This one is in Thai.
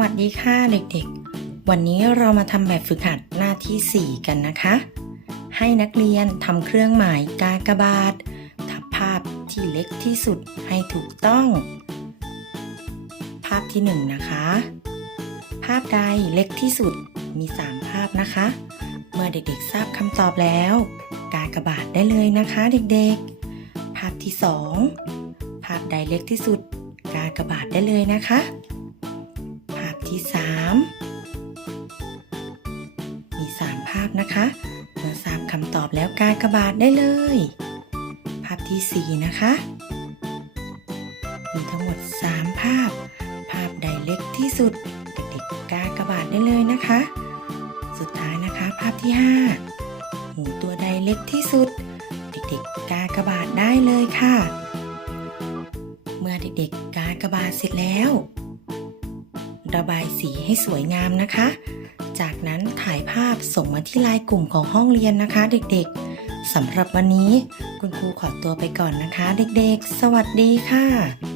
วัสดีค่ะเด็กๆ วันนี้เรามาทำแบบฝึกหัดหน้าที่ 4 กันนะคะ ให้นักเรียนทำเครื่องหมายกากบาททับภาพที่เล็กที่สุดให้ถูกต้อง ภาพที่ 1 นะคะ ภาพใดเล็กที่สุดมี 3 ภาพนะคะ เมื่อเด็กๆทราบคำตอบแล้ว กากบาทได้เลยนะคะเด็กๆ ภาพที่ 2 ภาพใดเล็กที่สุด กากบาทได้เลยนะคะ ที่ 3 มี 3 ภาพนะคะเมื่อทราบคำตอบแล้วกากระบาทได้เลย ภาพที่ 4 นะคะ มีทั้งหมด 3 ภาพ ภาพใดเล็กที่สุด เด็กๆกากระบาทได้เลยนะคะ สุดท้ายนะคะภาพที่ 5 หมูตัวใดเล็กที่สุด เด็กๆกากระบาทได้เลยค่ะ เมื่อเด็กๆกากระบาทเสร็จแล้ว ระบายสีให้สวยงามนะคะ จากนั้นถ่ายภาพส่งมาที่ไลน์กลุ่มของห้องเรียนนะคะ เด็กๆสำหรับวันนี้คุณครูขอตัวไปก่อนนะคะ เด็กๆ สวัสดีค่ะ